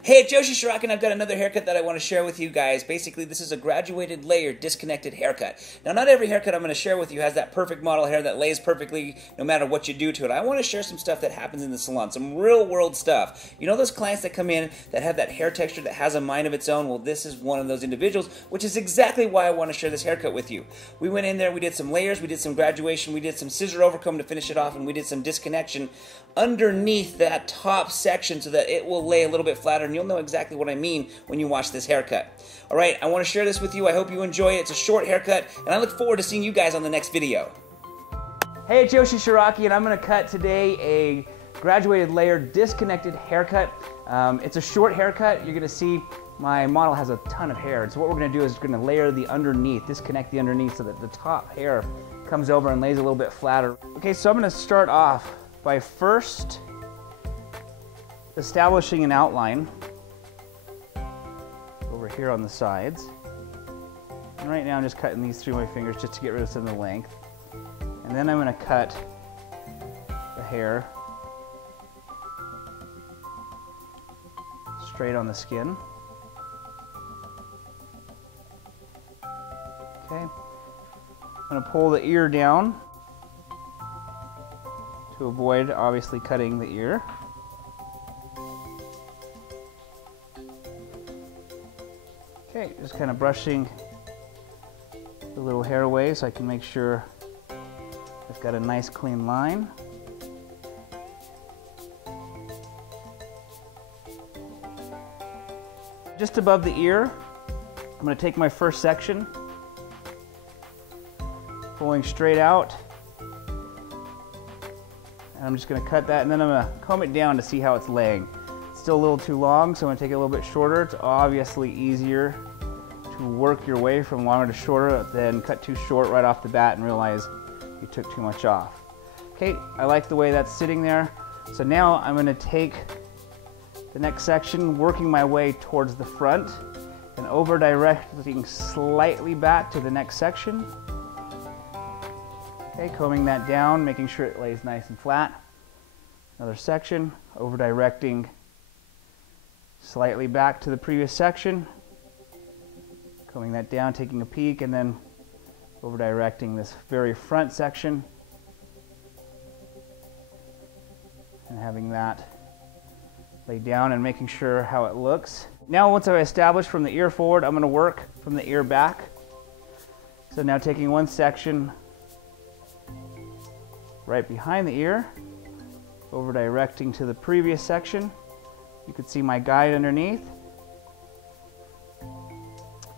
Hey, it's Yoshi Shiraki, and I've got another haircut that I want to share with you guys. Basically, this is a graduated layered disconnected haircut. Now, not every haircut I'm going to share with you has that perfect model hair that lays perfectly no matter what you do to it. I want to share some stuff that happens in the salon, some real world stuff. You know those clients that come in that have that hair texture that has a mind of its own? Well, this is one of those individuals, which is exactly why I want to share this haircut with you. We went in there, we did some layers, we did some graduation, we did some scissor overcomb to finish it off, and we did some disconnection underneath that top section so that it will lay a little bit flatter, and you'll know exactly what I mean when you watch this haircut. Alright, I want to share this with you. I hope you enjoy it. It's a short haircut, and I look forward to seeing you guys on the next video. Hey, it's Yoshi Shiraki, and I'm going to cut today a graduated layered disconnected haircut. It's a short haircut. You're going to see my model has a ton of hair, and so what we're going to do is we're going to layer the underneath, disconnect the underneath so that the top hair comes over and lays a little bit flatter. Okay, so I'm going to start off by first establishing an outline over here on the sides. And right now I'm just cutting these through my fingers just to get rid of some of the length. And then I'm going to cut the hair straight on the skin. Okay. I'm going to pull the ear down to avoid obviously cutting the ear. Okay, just kind of brushing the little hair away so I can make sure I've got a nice clean line. Just above the ear, I'm going to take my first section, pulling straight out, and I'm just going to cut that, and then I'm going to comb it down to see how it's laying. It's still a little too long, so I'm going to take it a little bit shorter. It's obviously easier to work your way from longer to shorter than cut too short right off the bat and realize you took too much off. Okay, I like the way that's sitting there. So now I'm going to take the next section, working my way towards the front and over directing slightly back to the next section. Okay, combing that down, making sure it lays nice and flat. Another section, over directing slightly back to the previous section. Combing that down, taking a peek, and then over directing this very front section and having that lay down and making sure how it looks. Now once I've established from the ear forward, I'm going to work from the ear back. So now taking one section right behind the ear, over directing to the previous section. You can see my guide underneath.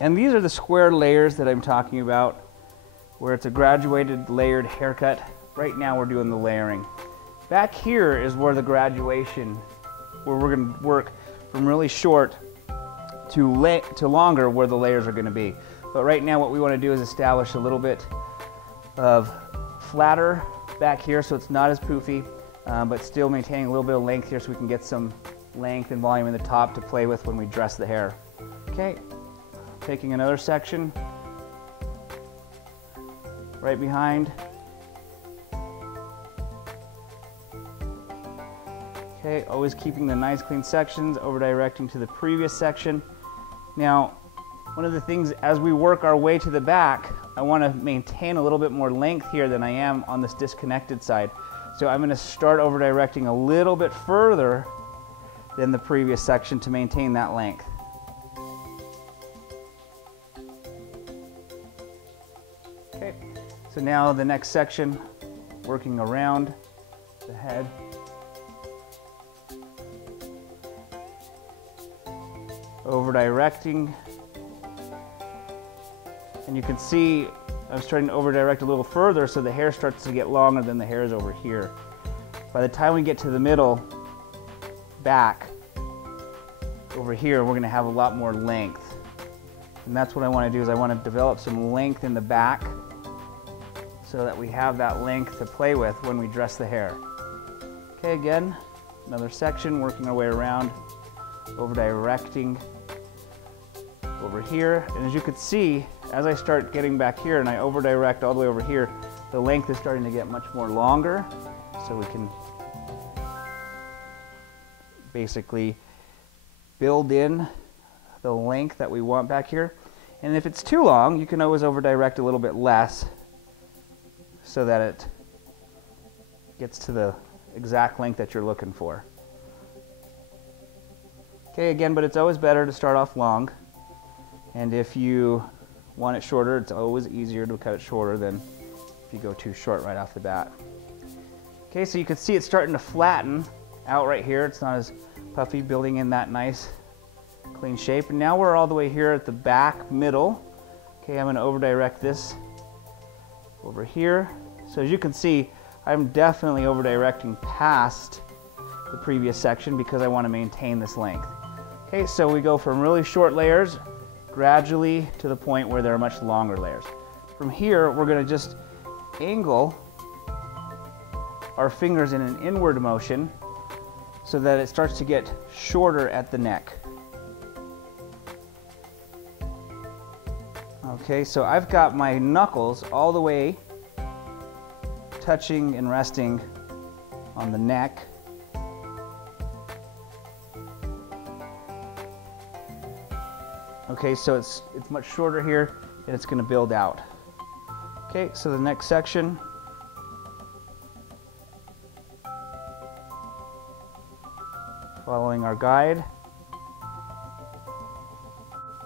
And these are the square layers that I'm talking about, where it's a graduated layered haircut. Right now we're doing the layering. Back here is where the graduation, where we're going to work from really short to longer, where the layers are going to be. But right now what we want to do is establish a little bit of flatter back here so it's not as poofy, but still maintaining a little bit of length here so we can get some length and volume in the top to play with when we dress the hair. Okay, taking another section right behind. Okay, always keeping the nice clean sections, over directing to the previous section. Now, one of the things as we work our way to the back, I want to maintain a little bit more length here than I am on this disconnected side. So I'm going to start over directing a little bit further than the previous section to maintain that length. Okay, so now the next section, working around the head. Over directing. And you can see I'm starting to over direct a little further so the hair starts to get longer than the hairs over here. By the time we get to the middle back over here, we're going to have a lot more length. And that's what I want to do, is I want to develop some length in the back so that we have that length to play with when we dress the hair. Okay, again, another section, working our way around, over directing over here. And as you can see, as I start getting back here and I over direct all the way over here, the length is starting to get much more longer, so we can basically build in the length that we want back here. And if it's too long, you can always over direct a little bit less so that it gets to the exact length that you're looking for. Okay, again, but it's always better to start off long. And if you want it shorter, it's always easier to cut it shorter than if you go too short right off the bat. Okay, so you can see it's starting to flatten out right here. It's not as puffy, building in that nice clean shape. And now we're all the way here at the back middle. Okay, I'm going to over direct this over here. So as you can see, I'm definitely over directing past the previous section because I want to maintain this length. Okay, so we go from really short layers gradually to the point where there are much longer layers. From here, we're going to just angle our fingers in an inward motion so that it starts to get shorter at the neck. Okay, so I've got my knuckles all the way touching and resting on the neck. Okay, so it's much shorter here and it's going to build out. Okay, so the next section. Following our guide.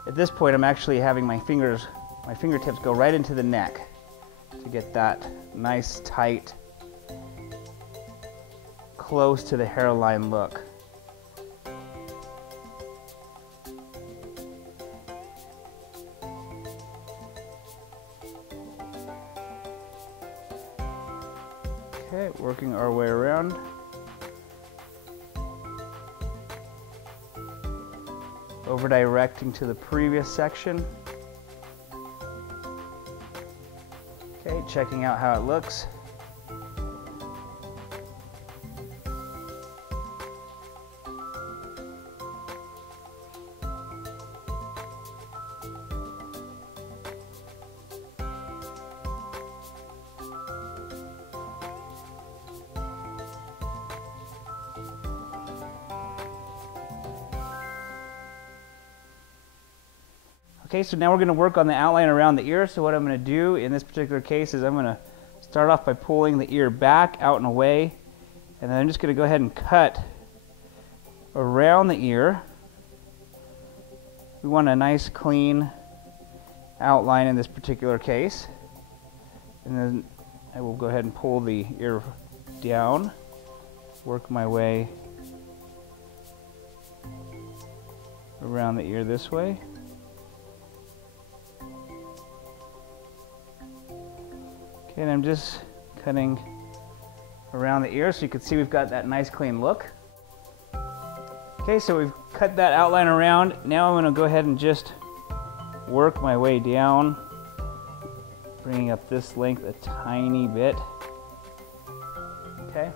At this point, I'm actually having my fingertips go right into the neck to get that nice, tight, close to the hairline look. Okay, working our way around. Over directing to the previous section. Okay, checking out how it looks. Okay, so now we're going to work on the outline around the ear. So what I'm going to do in this particular case is I'm going to start off by pulling the ear back, out and away, and then I'm just going to go ahead and cut around the ear. We want a nice clean outline in this particular case. And then I will go ahead and pull the ear down, work my way around the ear this way. Okay, and I'm just cutting around the ear so you can see we've got that nice clean look. Okay, so we've cut that outline around. Now I'm going to go ahead and just work my way down, bringing up this length a tiny bit. Okay,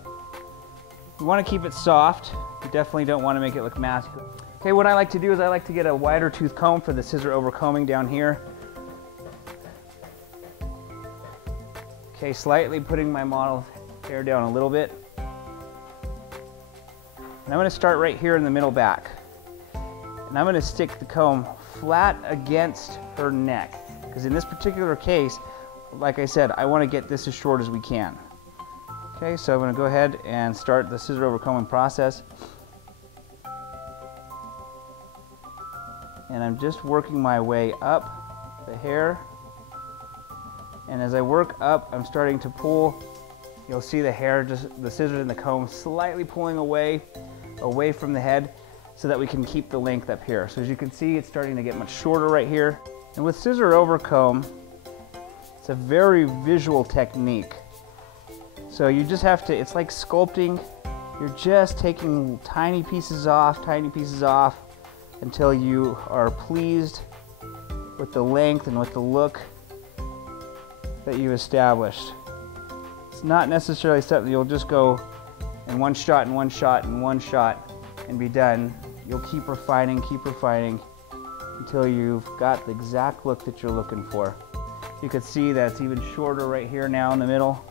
we want to keep it soft. You definitely don't want to make it look masculine. Okay, what I like to do is I like to get a wider tooth comb for the scissor overcombing down here. Okay, slightly putting my model's hair down a little bit. And I'm going to start right here in the middle back. And I'm going to stick the comb flat against her neck. Because in this particular case, like I said, I want to get this as short as we can. Okay, so I'm going to go ahead and start the scissor overcombing process. And I'm just working my way up the hair. And as I work up, I'm starting to pull. You'll see the hair, just the scissors and the comb slightly pulling away from the head so that we can keep the length up here. So as you can see, it's starting to get much shorter right here. And with scissor overcomb, it's a very visual technique. So you just have to, it's like sculpting. You're just taking tiny pieces off until you are pleased with the length and with the look that you established. It's not necessarily something you'll just go in one shot and one shot and one shot and be done. You'll keep refining until you've got the exact look that you're looking for. You can see that it's even shorter right here now in the middle.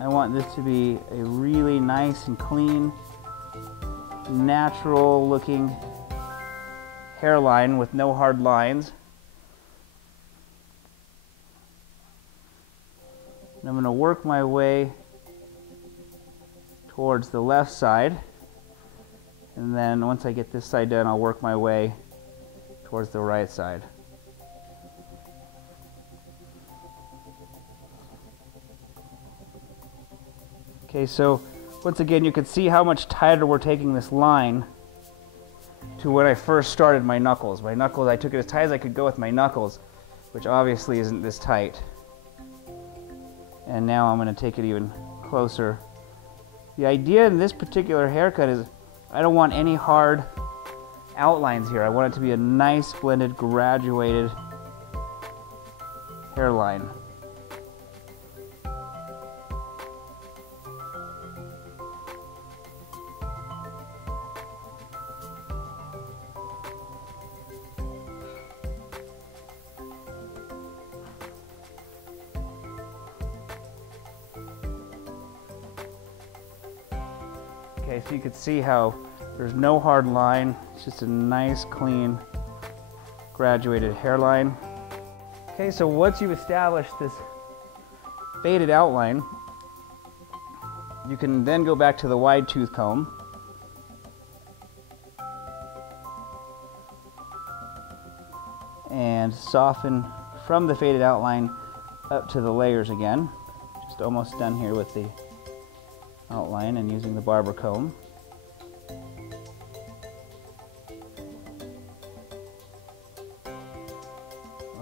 I want this to be a really nice and clean natural looking hairline with no hard lines. And I'm going to work my way towards the left side, and then once I get this side done, I'll work my way towards the right side. Okay, so once again, you can see how much tighter we're taking this line to when I first started my knuckles. My knuckles, I took it as tight as I could go with my knuckles, which obviously isn't this tight. And now I'm going to take it even closer. The idea in this particular haircut is I don't want any hard outlines here. I want it to be a nice blended, graduated hairline. Okay, so you can see how there's no hard line. It's just a nice, clean, graduated hairline. Okay, so once you've established this faded outline, you can then go back to the wide tooth comb and soften from the faded outline up to the layers again. Just almost done here with the outline and using the barber comb.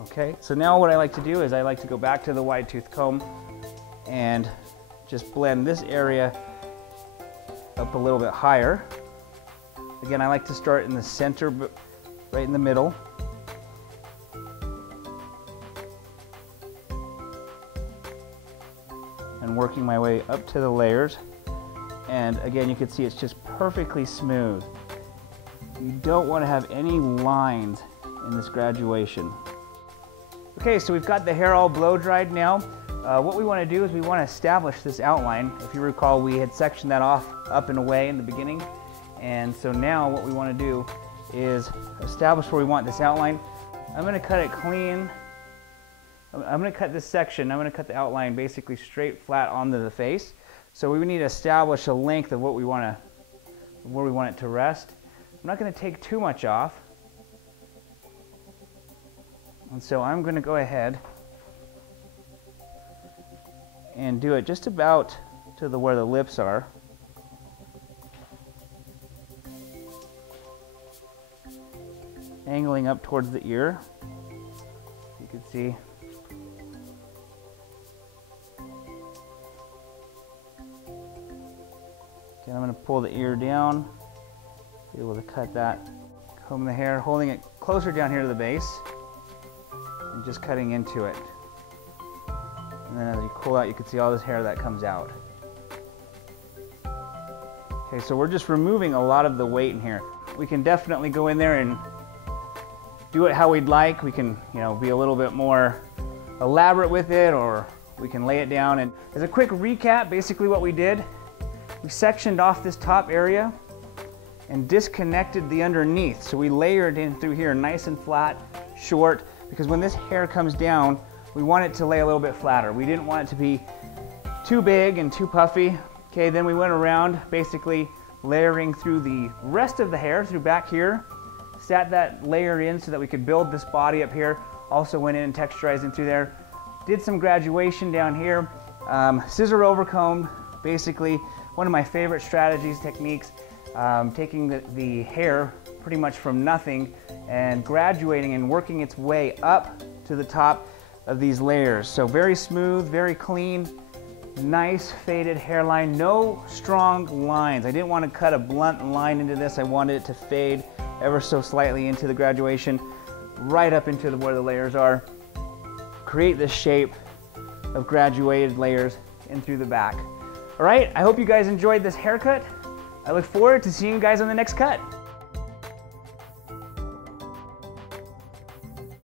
Okay, so now what I like to do is I like to go back to the wide tooth comb and just blend this area up a little bit higher. Again, I like to start in the center, right in the middle. And working my way up to the layers. And again, you can see it's just perfectly smooth. You don't want to have any lines in this graduation. Okay, so we've got the hair all blow dried now. What we want to do is we want to establish this outline. If you recall, we had sectioned that off up and away in the beginning. And so now what we want to do is establish where we want this outline. I'm going to cut it clean. I'm going to cut this section. I'm going to cut the outline basically straight flat onto the face. So we need to establish a length of what we want to, where we want it to rest. I'm not going to take too much off. And so I'm going to go ahead and do it just about to where the lips are. Angling up towards the ear. You can see. Okay, I'm going to pull the ear down, be able to cut that, comb the hair, holding it closer down here to the base, and just cutting into it. And then as you pull out, you can see all this hair that comes out. Okay, so we're just removing a lot of the weight in here. We can definitely go in there and do it how we'd like. We can, be a little bit more elaborate with it, or we can lay it down. And as a quick recap, basically what we did, we sectioned off this top area and disconnected the underneath. So we layered in through here nice and flat, short, because when this hair comes down, we want it to lay a little bit flatter. We didn't want it to be too big and too puffy. Okay, then we went around basically layering through the rest of the hair through back here, sat that layer in so that we could build this body up here. Also went in and texturized in through there. Did some graduation down here. Scissor overcombed, basically one of my favorite strategies, techniques, taking the hair pretty much from nothing and graduating and working its way up to the top of these layers. So very smooth, very clean, nice faded hairline, no strong lines. I didn't want to cut a blunt line into this. I wanted it to fade ever so slightly into the graduation, right up into where the layers are. Create this shape of graduated layers in through the back. All right, I hope you guys enjoyed this haircut. I look forward to seeing you guys on the next cut.